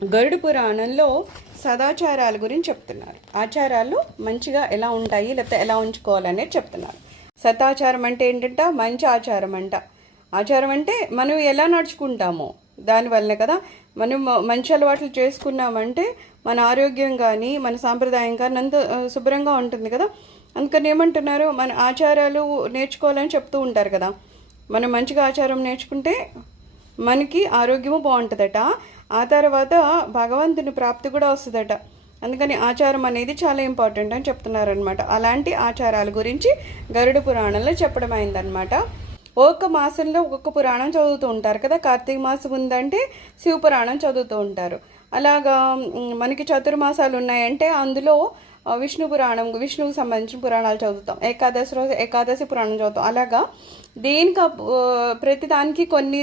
గరుడ పురాణంలో సదాచారాల గురించి చెప్తున్నారు. ఆచారాలు మంచిగా ఎలా ఉంటాయి లేకపోతే ఎలా ఉంచుకోవాలనేది చెప్తున్నారు. సదాచారం అంటే ఏంటంట, మంచి ఆచారం అంట. ఆచారం అంటే మనం ఎలా నడుచుకుంటామో దానివల్లనే కదా. మనం మంచి అలవాట్లు చేసుకున్నామంటే మన ఆరోగ్యం కానీ మన సాంప్రదాయం కానీ అంత శుభ్రంగా ఉంటుంది కదా. అందుకని ఏమంటున్నారు, మన ఆచారాలు నేర్చుకోవాలని చెప్తూ ఉంటారు కదా. మనం మంచిగా ఆచారం నేర్చుకుంటే మనకి ఆరోగ్యము బాగుంటుందట. ఆ తర్వాత భగవంతుని ప్రాప్తి కూడా వస్తుందట. అందుకని ఆచారం అనేది చాలా ఇంపార్టెంట్ అని చెప్తున్నారనమాట. అలాంటి ఆచారాల గురించి గరుడ పురాణంలో చెప్పడం అయిందనమాట. ఒక్కొక్క మాసంలో ఒక్కొక్క పురాణం చదువుతూ ఉంటారు కదా. కార్తీక మాసం ఉందంటే శివపురాణం చదువుతూ ఉంటారు. అలాగా మనకి చతుర్మాసాలు ఉన్నాయంటే అందులో విష్ణు పురాణం, విష్ణువుకి సంబంధించిన పురాణాలు చదువుతాం. ఏకాదశి రోజు ఏకాదశి పురాణం చదువుతాం. అలాగా దేనికి ప్రతిదానికి కొన్ని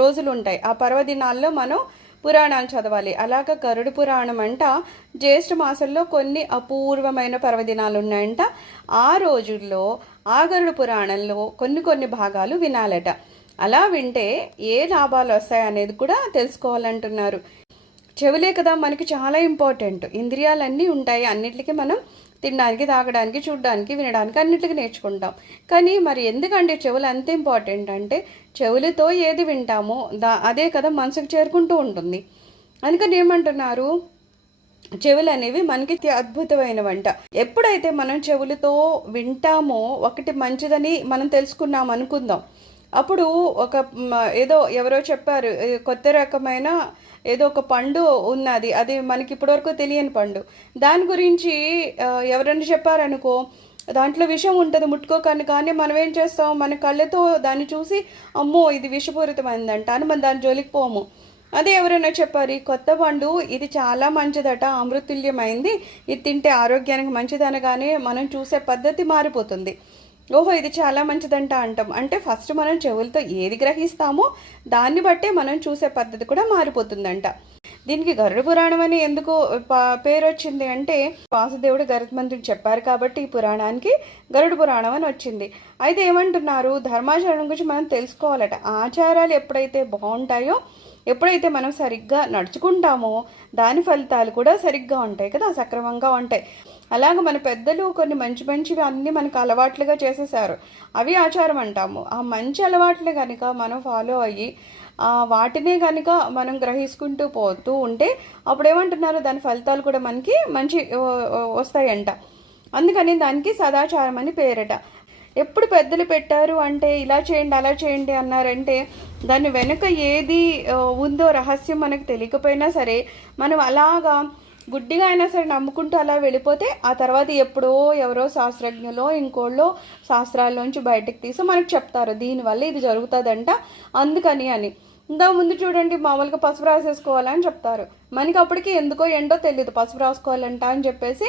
రోజులు ఉంటాయి. ఆ పర్వదినాల్లో మనం పురాణాలు చదవాలి. అలాగా గరుడ పురాణం అంట జ్యేష్ఠ మాసంలో కొన్ని అపూర్వమైన పర్వదినాలు ఉన్నాయంట. ఆ రోజుల్లో ఆ గరుడ పురాణంలో కొన్ని భాగాలు వినాలట. అలా వింటే ఏ లాభాలు వస్తాయనేది కూడా తెలుసుకోవాలంటున్నారు. చెవులే కదా మనకి చాలా ఇంపార్టెంట్. ఇంద్రియాలన్నీ ఉంటాయి, అన్నిటికీ మనం తినడానికి, తాగడానికి, చూడడానికి, వినడానికి అన్నిటికీ నేర్చుకుంటాం. కానీ మరి ఎందుకంటే చెవులు అంత ఇంపార్టెంట్ అంటే చెవులతో ఏది వింటామో అదే కదా మనసుకు చేరుకుంటూ ఉంటుంది. అందుకని ఏమంటున్నారు, చెవులు అనేవి మనకి అద్భుతమైనవంట. ఎప్పుడైతే మనం చెవులతో వింటామో ఒకటి మంచిదని మనం తెలుసుకున్నాం అనుకుందాం. అప్పుడు ఏదో ఎవరో చెప్పారు, కొత్త రకమైన ఏదో ఒక పండు ఉన్నది, అది మనకి ఇప్పటివరకు తెలియని పండు. దాని గురించి ఎవరైనా చెప్పారనుకో, దాంట్లో విషం ఉంటుంది ముట్టుకోకని. కానీ మనం ఏం చేస్తాం, మన కళ్ళతో దాన్ని చూసి అమ్మో ఇది విషపూరితమైందంట అని మనం దాని జోలికి పోము. అదే ఎవరైనా చెప్పారు, ఈ కొత్త పండు ఇది చాలా మంచిదట, అమృతుల్యమైంది, ఇది తింటే ఆరోగ్యానికి మంచిదనగానే మనం చూసే పద్ధతి మారిపోతుంది. ఓహో ఇది చాలా మంచిదంట అంటాం. అంటే ఫస్ట్ మనం చెవులతో ఏది గ్రహిస్తామో దాన్ని బట్టే మనం చూసే పద్ధతి కూడా మారిపోతుందంట. దీనికి గరుడ పురాణం అని ఎందుకు పేరు వచ్చింది అంటే వాసుదేవుడు గరుత్మంతుడు చెప్పారు కాబట్టి ఈ పురాణానికి గరుడ పురాణం అని వచ్చింది. అయితే ఏమంటున్నారు, ధర్మాచరణం గురించి మనం తెలుసుకోవాలట. ఆచారాలు ఎప్పుడైతే బాగుంటాయో, ఎప్పుడైతే మనం సరిగ్గా నడుచుకుంటామో దాని ఫలితాలు కూడా సరిగ్గా ఉంటాయి కదా, సక్రమంగా ఉంటాయి. అలాగ మన పెద్దలు కొన్ని మంచివి అన్నీ మనకు అలవాట్లుగా చేసేసారు, అవి ఆచారం అంటాము. ఆ మంచి అలవాట్లు కనుక మనం ఫాలో అయ్యి వాటినే కనుక మనం గ్రహించుకుంటూ పోతూ ఉంటే అప్పుడు ఏమంటున్నారు, దాని ఫలితాలు కూడా మనకి మంచి వస్తాయంట. అందుకని దానికి సదాచారం అని పేరట. ఎప్పుడు పెద్దలు పెట్టారు అంటే ఇలా చేయండి అలా చేయండి అన్నారంటే దాని వెనుక ఏది ఉందో రహస్యం మనకు తెలియకపోయినా సరే మనం అలాగా గుడ్డిగా అయినా సరే నమ్ముకుంటూ అలా వెళ్ళిపోతే ఆ తర్వాత ఎప్పుడో ఎవరో శాస్త్రజ్ఞులో ఇంకోళ్ళో శాస్త్రాల్లోంచి బయటకు తీసి మనకు చెప్తారు దీనివల్ల ఇది జరుగుతుందంట అందుకని అని. ఇంతకు ముందు చూడండి, మామూలుగా పసుపు రాసేసుకోవాలని చెప్తారు, మనకి అప్పటికి ఎందుకో ఏంటో తెలియదు పసుపు రాసుకోవాలంట అని చెప్పేసి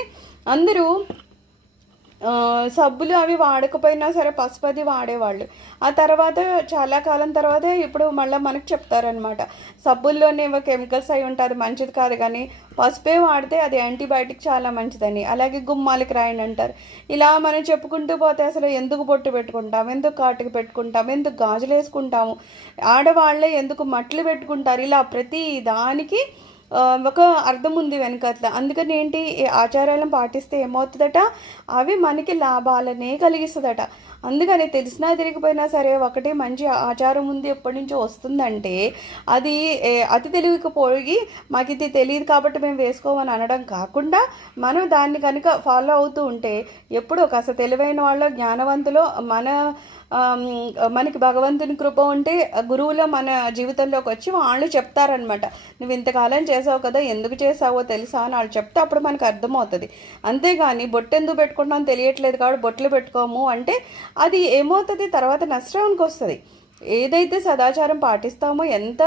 అందరూ సబ్బులు అవి వాడకపోయినా సరే పసుపు అది వాడేవాళ్ళు. ఆ తర్వాత చాలా కాలం తర్వాత ఇప్పుడు మళ్ళీ మనకు చెప్తారనమాట, సబ్బుల్లోనే కెమికల్స్ అయి ఉంటాయి, అది మంచిది కాదు, కానీ పసుపే వాడితే అది యాంటీబయాటిక్ చాలా మంచిదని. అలాగే గుమ్మాలకి రాయండి అంటారు. ఇలా మనం చెప్పుకుంటూ పోతే అసలు ఎందుకు బొట్టు పెట్టుకుంటాం, ఎందుకు కాటుకు పెట్టుకుంటాం, ఎందుకు గాజులు వేసుకుంటాము, ఆడవాళ్ళే ఎందుకు మట్లు పెట్టుకుంటారు, ఇలా ప్రతి దానికి ఒక అర్థం ఉంది వెనకట్ల. అందుకని ఏంటి, ఆచారాలను పాటిస్తే ఏమవుతుందట, అవి మనకి లాభాలనే కలిగిస్తుందట. అందుకని తెలిసినా తిరిగిపోయినా సరే ఒకటి మంచి ఆచారం ఉంది ఎప్పటి నుంచో వస్తుందంటే అది అతి తెలివికపోయి మాకు ఇది తెలియదు కాబట్టి మేము వేసుకోమని అనడం కాకుండా మనం దాన్ని కనుక ఫాలో అవుతూ ఉంటే ఎప్పుడో కాస్త తెలివైన వాళ్ళు జ్ఞానవంతులు మనకి భగవంతుని కృప ఉంటే గురువులో మన జీవితంలోకి వచ్చి వాళ్ళు చెప్తారనమాట, నువ్వు ఇంతకాలం చేసావు కదా ఎందుకు చేసావో తెలుసా అని వాళ్ళు చెప్తే అప్పుడు మనకు అర్థమవుతుంది. అంతేగాని బొట్టు ఎందుకు పెట్టుకుంటాం తెలియట్లేదు కాబట్టి బొట్లు పెట్టుకోము అంటే అది ఏమవుతుంది, తర్వాత నష్టానికి వస్తుంది. ఏదైతే సదాచారం పాటిస్తామో ఎంత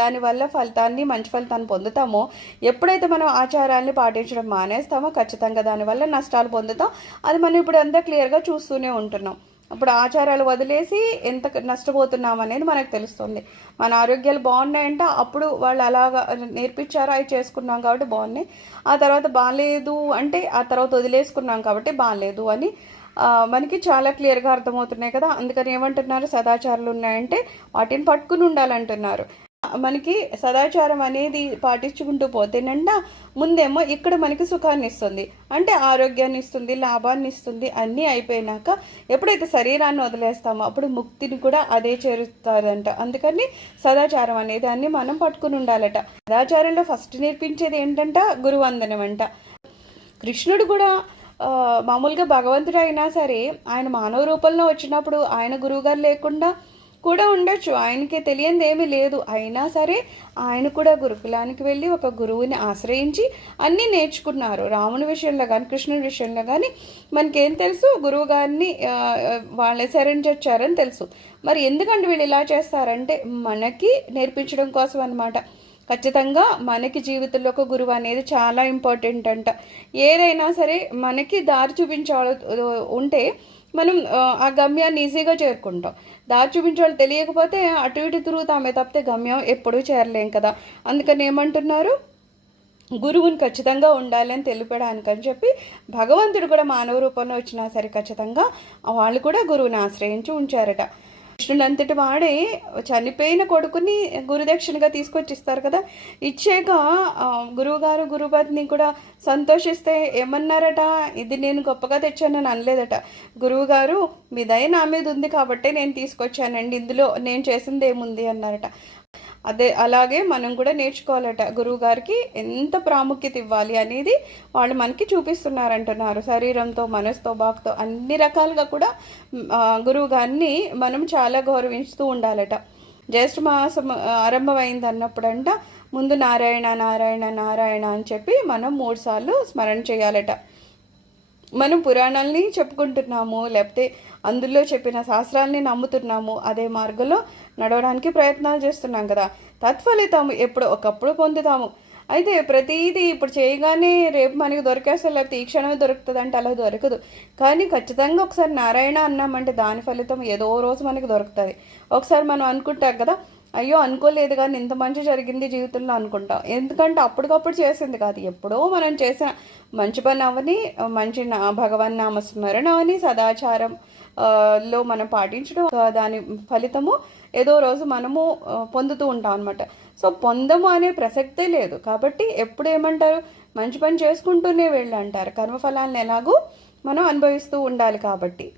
దానివల్ల ఫలితాన్ని మంచి ఫలితాన్ని పొందుతామో, ఎప్పుడైతే మనం ఆచారాన్ని పాటించడం మానేస్తామో ఖచ్చితంగా దానివల్ల నష్టాలు పొందుతాం. అది మనం ఇప్పుడు అంతా క్లియర్గా చూస్తూనే ఉంటున్నాం. అప్పుడు ఆచారాలు వదిలేసి ఎంత నష్టపోతున్నాం అనేది మనకు తెలుస్తుంది. మన ఆరోగ్యాలు బాగున్నాయంటే అప్పుడు వాళ్ళు అలాగా నేర్పించారు, అవి చేసుకున్నాం కాబట్టి బాగున్నాయి. ఆ తర్వాత బాగాలేదు అంటే ఆ తర్వాత వదిలేసుకున్నాం కాబట్టి బాగాలేదు అని మనకి చాలా క్లియర్గా అర్థమవుతున్నాయి కదా. అందుకని ఏమంటున్నారు, సదాచారాలు ఉన్నాయంటే వాటిని పట్టుకుని ఉండాలంటున్నారు. మనకి సదాచారం అనేది పాటించుకుంటూ పోతేనంట ముందేమో ఇక్కడ మనకి సుఖాన్ని ఇస్తుంది, అంటే ఆరోగ్యాన్ని ఇస్తుంది, లాభాన్ని ఇస్తుంది. అన్నీ అయిపోయినాక ఎప్పుడైతే శరీరాన్ని వదిలేస్తామో అప్పుడు ముక్తిని కూడా అదే చేరుతారంట. అందుకని సదాచారం అనేది అన్ని మనం పట్టుకుని ఉండాలట. సదాచారంలో ఫస్ట్ నేర్పించేది ఏంటంట, గురువందనం అంట. కృష్ణుడు కూడా మామూలుగా భగవంతుడు అయినా సరే ఆయన మానవ రూపంలో వచ్చినప్పుడు ఆయన గురువుగారు లేకుండా కూడా ఉండొచ్చు, ఆయనకే తెలియంది ఏమీ లేదు. అయినా సరే ఆయన కూడా గురుకులానికి వెళ్ళి ఒక గురువుని ఆశ్రయించి అన్నీ నేర్చుకున్నారు. రాముని విషయంలో కానీ కృష్ణుడి విషయంలో కానీ మనకేం తెలుసు, గురువు గారిని వాళ్ళే శరణొచ్చారని తెలుసు. మరి ఎందుకంటే వీళ్ళు ఇలా చేస్తారంటే మనకి నేర్పించడం కోసం అన్నమాట. ఖచ్చితంగా మనకి జీవితంలో ఒక గురువు అనేది చాలా ఇంపార్టెంట్ అంట. ఏదైనా సరే మనకి దారి చూపించాలి ఉంటే మనం ఆ గమ్యాన్ని ఈజీగా చేరుకుంటాం. దారి చూపించాలి తెలియకపోతే అటు ఇటు తిరుగుతామే తప్పితే గమ్యం ఎప్పుడూ చేరలేం కదా. అందుకని ఏమంటున్నారు, గురువుని ఖచ్చితంగా ఉండాలని తెలిపడానికని చెప్పి భగవంతుడు కూడా మానవ రూపంలో వచ్చినా సరే ఖచ్చితంగా వాళ్ళు కూడా గురువుని ఆశ్రయించి ఉంచారట. కృష్ణుడు అంతటి వాడే చనిపోయిన కొడుకుని గురుదక్షిణగా తీసుకొచ్చి ఇస్తారు కదా. ఇచ్చాక గురువుగారు గురుపత్ని కూడా సంతోషిస్తే ఏమన్నారట, ఇది నేను గొప్పగా తెచ్చానని అనలేదట. గురువుగారు మీ దయ నా మీద ఉంది కాబట్టి నేను తీసుకొచ్చానండి, ఇందులో నేను చేసింది ఏముంది అన్నారట. అలాగే మనం కూడా నేర్చుకోవాలట. గురువుగారికి ఎంత ప్రాముఖ్యత ఇవ్వాలి అనేది వాళ్ళు మనకి చూపిస్తున్నారంటున్నారు. శరీరంతో, మనసుతో, బాక్తో అన్ని రకాలుగా కూడా గురువు గారిని మనం చాలా గౌరవిస్తూ ఉండాలట. జ్యేష్ఠ మాసం ఆరంభమైంది అన్నప్పుడంట ముందు నారాయణ నారాయణ నారాయణ అని చెప్పి మనం 3 సార్లు స్మరణ చేయాలట. మనం పురాణాలని చెప్పుకుంటున్నాము, లేకపోతే అందులో చెప్పిన శాస్త్రాలని నమ్ముతున్నాము, అదే మార్గంలో నడవడానికి ప్రయత్నాలు చేస్తున్నాం కదా. తత్ఫలితం ఎప్పుడు ఒకప్పుడు పొందుతాము. అయితే ప్రతిదీ ఇప్పుడు చేయగానే రేపు మనకి దొరికేస్తుంది, లేకపోతే ఈ క్షణమే దొరుకుతుంది అంటే అలా దొరకదు. కానీ ఖచ్చితంగా ఒకసారి నారాయణ అన్నామంటే దాని ఫలితం ఏదో రోజు మనకి దొరుకుతుంది. ఒకసారి మనం అనుకుంటాం కదా, అయ్యో అనుకోలేదు కానీ ఇంత మంచి జరిగింది జీవితంలో అనుకుంటాం. ఎందుకంటే అప్పటికప్పుడు చేసింది కాదు, ఎప్పుడో మనం చేసిన మంచి పని అవని, మంచి భగవన్ నామస్మరణ అవని, సదాచారం లో మనం పాటించడం, దాని ఫలితము ఏదో రోజు మనము పొందుతూ ఉంటాం అనమాట. సో పొందము అనే ప్రసక్తే లేదు. కాబట్టి ఎప్పుడు ఏమంటారు, మంచి పని చేసుకుంటూనే వెళ్ళంటారు. కర్మఫలాలను ఎలాగూ మనం అనుభవిస్తూ ఉండాలి కాబట్టి.